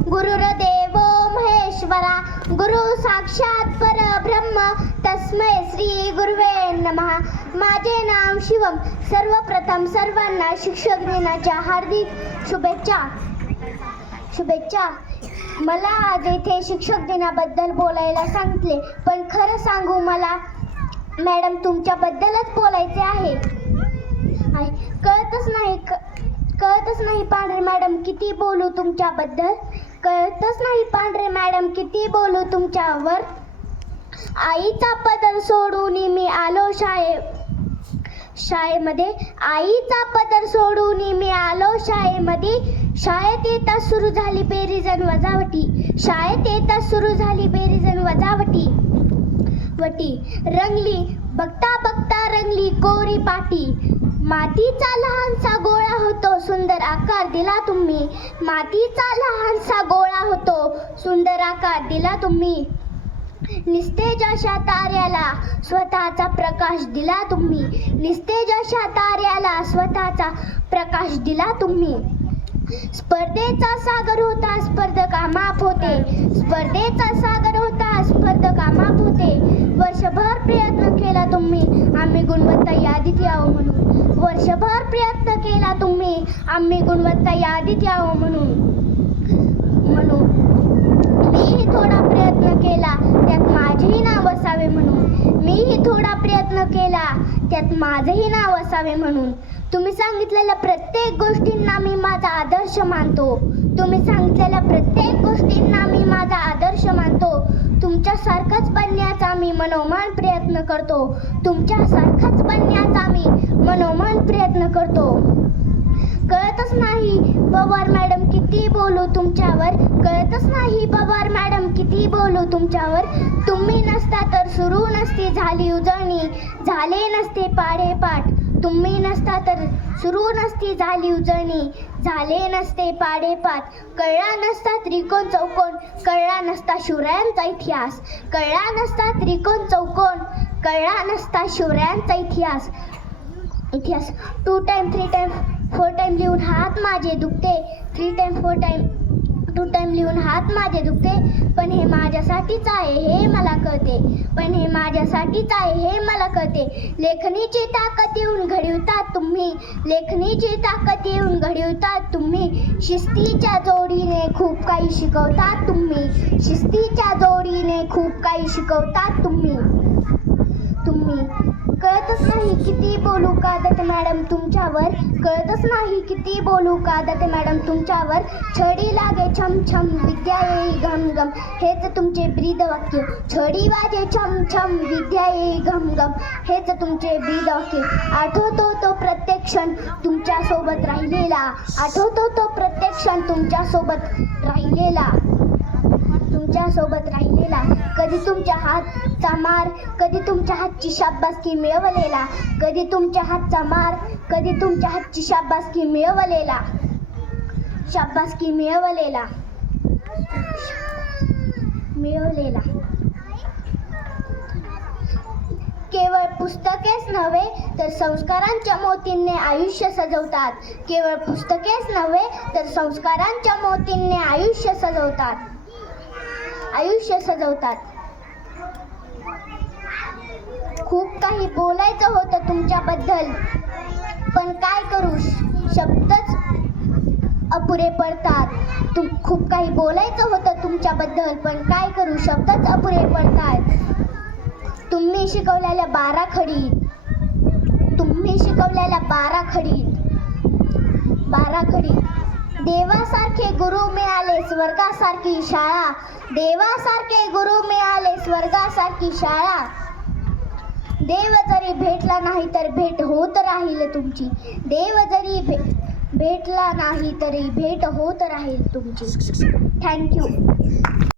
गुरुर्देवो महेश्वरा गुरु साक्षात परब्रह्म तस्मै श्री गुरुवे नमः. माझे नाव शिवम. सर्वप्रथम सर्वांना शिक्षक दिनाच्या हार्दिक शुभेच्छा. मला आज इथे शिक्षक दिनाबद्दल बोलायला सांगितले, पण खरं सांगू मला मॅडम तुमच्याबद्दलच बोलायचे आहे. कळतच नाही पांढरे मॅडम किती बोलू तुमच्याबद्दल. कळतच नाही पांढरे मॅडम किती बोलू तुमच्यावर. आईचा पदर सोडून मी आलो शाळेमध्ये. आईचा पदर सोडून मी आलो शाळेमध्ये. शाळेत येता सुरू झाली बेरीजन वजावटी. शाळेत येता सुरू झाली बेरीजन वजावटी. रंगली बघता बघता रंगली कोरी पाटी. मातीचा लहानसा गोळा होतो सुंदर आकार दिला तुम्ही. मातीचा लहानसा गोळा होतो सुंदर आकार दिला तुम्ही. निस्तेज अशा ताऱ्याला स्वतःचा प्रकाश दिला तुम्ही. निस्तेज अशा ताऱ्याला स्वतःचा प्रकाश दिला तुम्ही. स्पर्धेचा सागर होता स्पर्धका माफ होते. स्पर्धेचा सागर होता स्पर्धका माफ होते. वर्षभर प्रयत्न केला तुम्ही आम्ही गुणवत्ता यादीत यावं म्हणून. वर्षभर प्रयत्न केला तुम्ही आम्ही गुणवत्ता यादीत यावं म्हणून. मीही थोडा प्रयत्न केला त्यात माझेही नाव असावे म्हणून. मीही थोडा प्रयत्न केला त्यात माझेही नाव असावे म्हणून. तुम्ही सांगितलेल्या प्रत्येक गोष्टींना मी माझा आदर्श मानतो. तुम्ही सांगितलेल्या प्रत्येक गोष्टींना मी माझा आदर्श मानतो. तुमच्यासारखाच बनण्याचा मी मनोमन प्रयत्न करतो. तुमच्यासारखाच बनण्याचा मी मनोमन प्रयत्न करतो. कळतच नाही पवार मॅडम किती बोलू तुमच्यावर. कळतच नाही पवार मॅडम किती बोलू तुमच्यावर. तुम्ही नसता तर सुरू नसती झाली उजळणी. झाले नसते पाढेपाठ. तुम्ही नसता तर सुरू नसती झाली उजळणी. झाले नसते पाढेपाठ. कळला नसता त्रिकोण चौकोन. कळला नसता शिवरायांचा इतिहास. कळला नसता त्रिकोण चौकोन. कळला नसता शिवरायांचा इतिहास. 2 टाइम 3 टाइम 4 टाइम लिहून हात माझे दुखते. 3 टाइम 4 टाइम 2 टाइम लिहून हात माझे दुखते. पण हे माझ्यासाठीच आहे हे मला कळते. पण हे माझ्यासाठीच आहे हे मला कळते. लेखणीची ताकद येऊन घडवतात तुम्ही. लेखणीची ताकद येऊन घडवतात तुम्ही. शिस्तीच्या जोडीने खूप काही शिकवतात तुम्ही. शिस्तीच्या जोडीने खूप काही शिकवतात तुम्ही. कळतच नाही किती बोलू कादत मॅडम तुमच्यावर. कळतच नाही किती बोलू कादत मॅडम तुमच्यावर. छडी लागे छम छम विद्या येई घम घम हेच तुमचे ब्रीद वाक्य. छडी वाजे छम छम विद्या येई घम घम हेच तुमचे ब्रीद वाक्य. आठवतो तो प्रत्येक क्षण तुमच्या सोबत राहिलेला. आठवतो तो प्रत्येक क्षण तुमच्या सोबत राहिलेला. कधी तुमच्या हातचा मार कधी तुमच्या हातची शाबासकी मिळवलेला. कधी तुमच्या हातचा मार कधी तुमच्या हातची शाबासकी मिळवलेला. केवळ पुस्तकेच नव्हे तर संस्कारांच्या मोतींनी आयुष्य सजवतात. केवळ पुस्तकेच नव्हे तर संस्कारांच्या मोतींनी आयुष्य सजवतात. खूप काही बोलायचं होतं तुमच्याबद्दल, पण काय करू शब्दच अपुरे पडतात. खूप काही बोलायचं होतं तुमच्याबद्दल, पण काय करू शब्दच अपुरे पडतात. तुम्ही शिकवलेल्या 12 खडीत देवासारखे गुरु मिळाले स्वर्गासारखी शाळा. देवासारखे गुरु मिळाले स्वर्गासारखी शाळा. देव जरी भेटला नाही तर भेट होत राहील तुमची. देव जरी भेटला नाही तरी भेट होत राहील तुमची. थँक्यू.